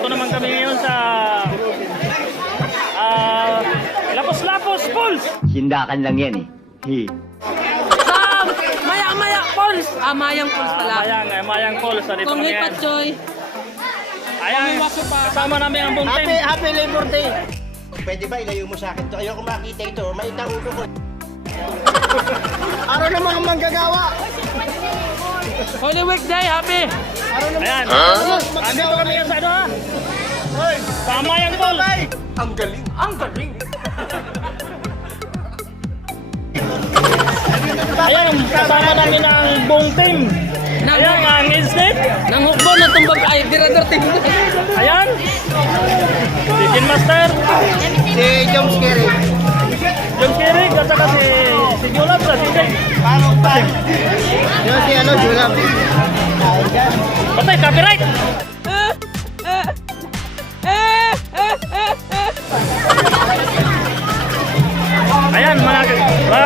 Dito naman kami ngayon sa Lapos-Lapos Falls. Sindakan lang yan eh. Sa Maya Falls. Mayang Falls pala. Mayang Falls. Dito Kung kami may yan. patsoy. Ayan, kasama namin ang buong team. Happy Labor Day! Pwede ba ilayo mo sa akin to? Ayoko makita ito. Maitang ulo ko. Araw ng mga manggagawa! Holy Week Day, happy! Ayan. Andito kami ngayon sa ano ha? Sa Mayang Falls. Ang galing! Ang galing! Ayan, kasama namin ang buong team. Ayan, ang instinct. Nang hukbo na tumbag ay Birador Team. Ayan. Si Jin Master. Si Jones Kerry. Yung Kirig at saka si Julap sa DJ. Paano pa? Yun si Julap. Patay, copyright! Ayan mga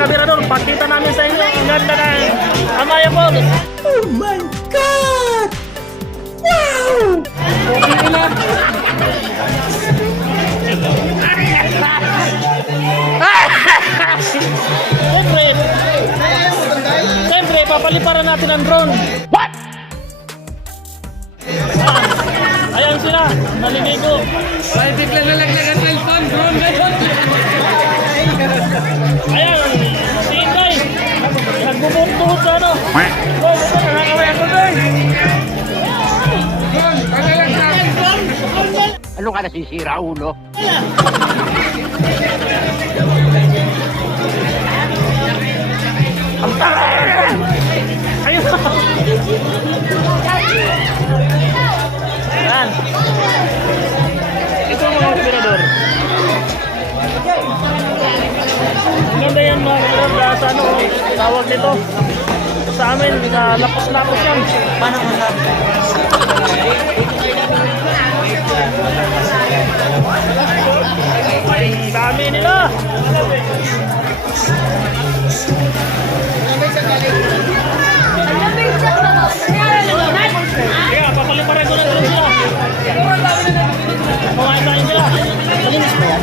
kabirador, pakita namin sa inyo ang ganda ng Amaya Falls. Oh my God! Wow! Siyempre, papaliparan natin ang drone. What? Ayan sila, naliligo. Ay, bigla na lang nag-cellphone, drone gano'n. Ayan, si Inday. Nagbubuhot sa ano. Oh, ito, nakakaway ako doon. Ano ka nasisira, ulo? Ayun. Ayan. Ito mga kabirador. Maganda yan mga kabirador. Sa ano, tawag nito. Sa amin, lapos-lapos yan. Paano ka sa? Ang dami nila. Kaya, papaliparan ko na doon sila. Kumain tayo sila. Malinis ba yan?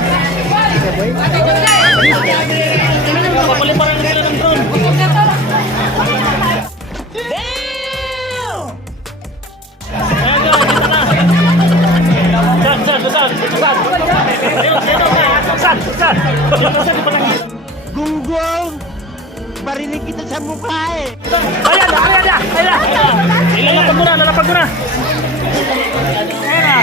Papaliparan na sila ng drone. Ayan ka, dito na. Saan? Gunggong! Barinig kita sa mukha eh! Ayan na! Ilalapag mo na! Ayan na!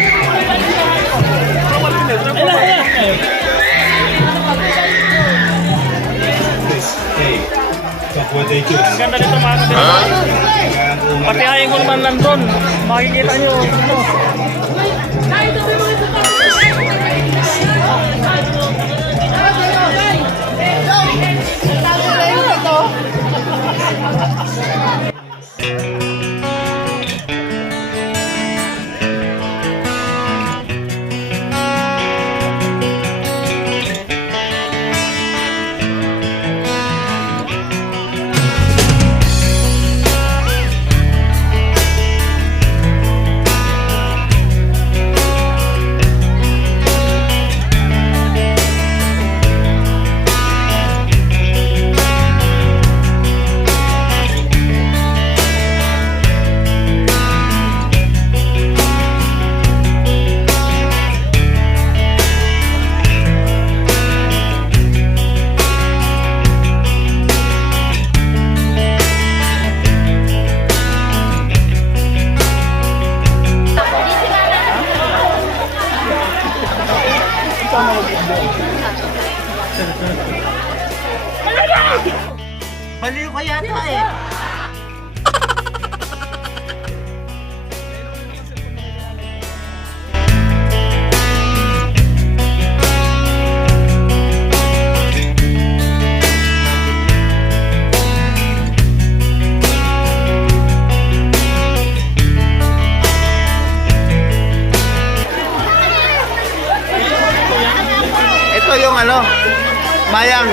Ang ganda dito mga kabirador. Patihayin ko naman ng drone. Makikita nyo ano. Baliw ka yata eh! Ito yung Mayang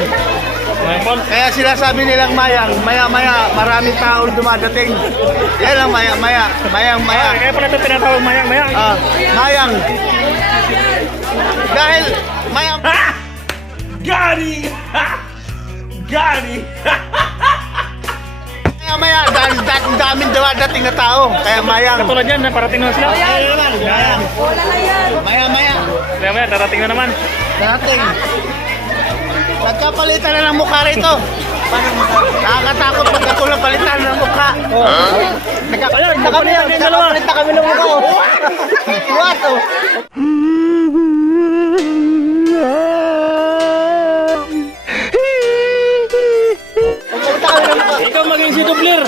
Ngayon, Paul. Kaya sinasabi nilang mayang, maya-maya, maraming taong dumadating. Yan ang maya-maya, mayang-maya. Kaya pala ito pinatawag mayang-mayang. Mayang. Dahil mayang... Gani! Gani! Maya-maya, dahil daming dumadating na tao. Kaya mayang. Katulad yan, parating na sila. Mayang. Maya-maya. Maya-maya, darating na naman. Dating. Nagkapalitan na ng mukha rito. Nakakatakot pagkatulang palitan ng mukha. Ayun, nagpapalit dalawa. Nagkakapalit na kami ng mukha. What? Ikaw maging si Dublir.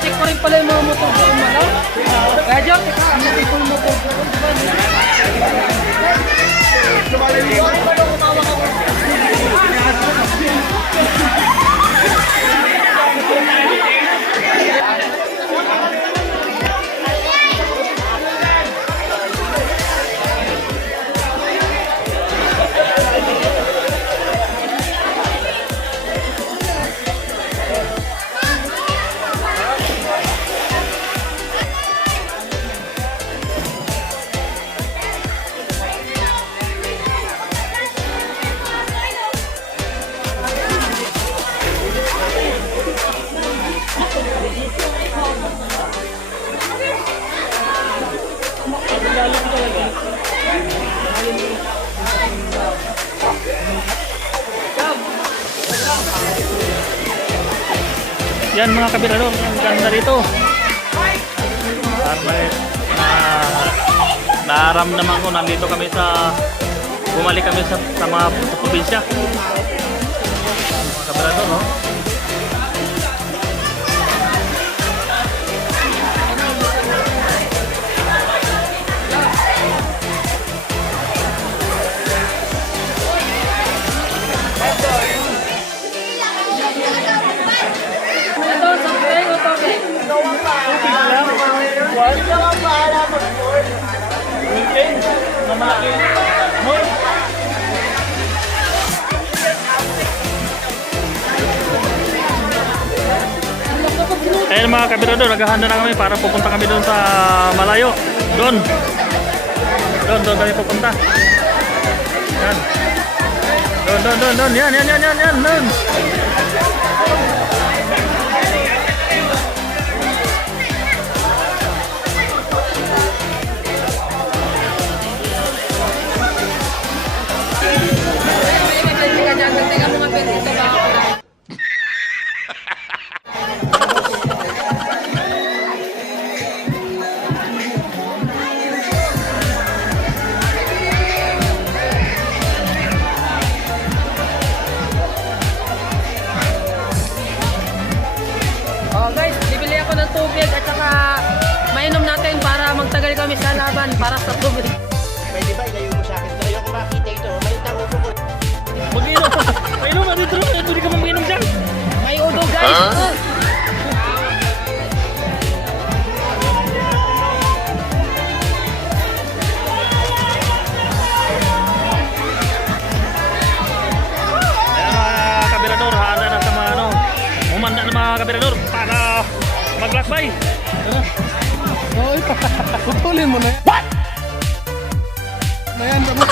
Check ko rin pala yung mga motor ko umalaw. Kaya Jock, check ko yung motor ko. Yan mga kabirado, ang ganda rito. Naramdaman ko nandito kami bumalik kami sa mga probinsya. Mga kabirado, no? Ito, something o tubig? Ayan mga kabirado, naghahanda na kami para pupunta kami doon sa malayo. Doon kami pupunta. Yan. Doon. Yan. Doon. Teka mga pwede ba ako na? Oh guys, bibili ako ng tubig at saka mainom natin para magtagal kami sa laban para sa tubig. Pwede ba ilayo mo sa akin to? Ayoko makita ito. May tango ko. Mag-inom. Painom na dito. Hindi ka pa mag-inom dyan. May udo guys. Ayan mga kabirador, handa na sa mga umanda na mga kabirador para maglakbay. Putulin mo na yan. What? Mayan ba mo?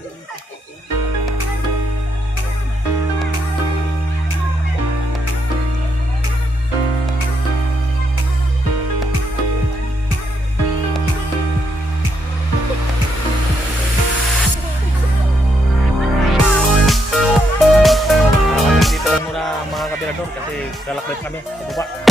Dito lang muna mga kabirador kasi lalakbay kami sa baba.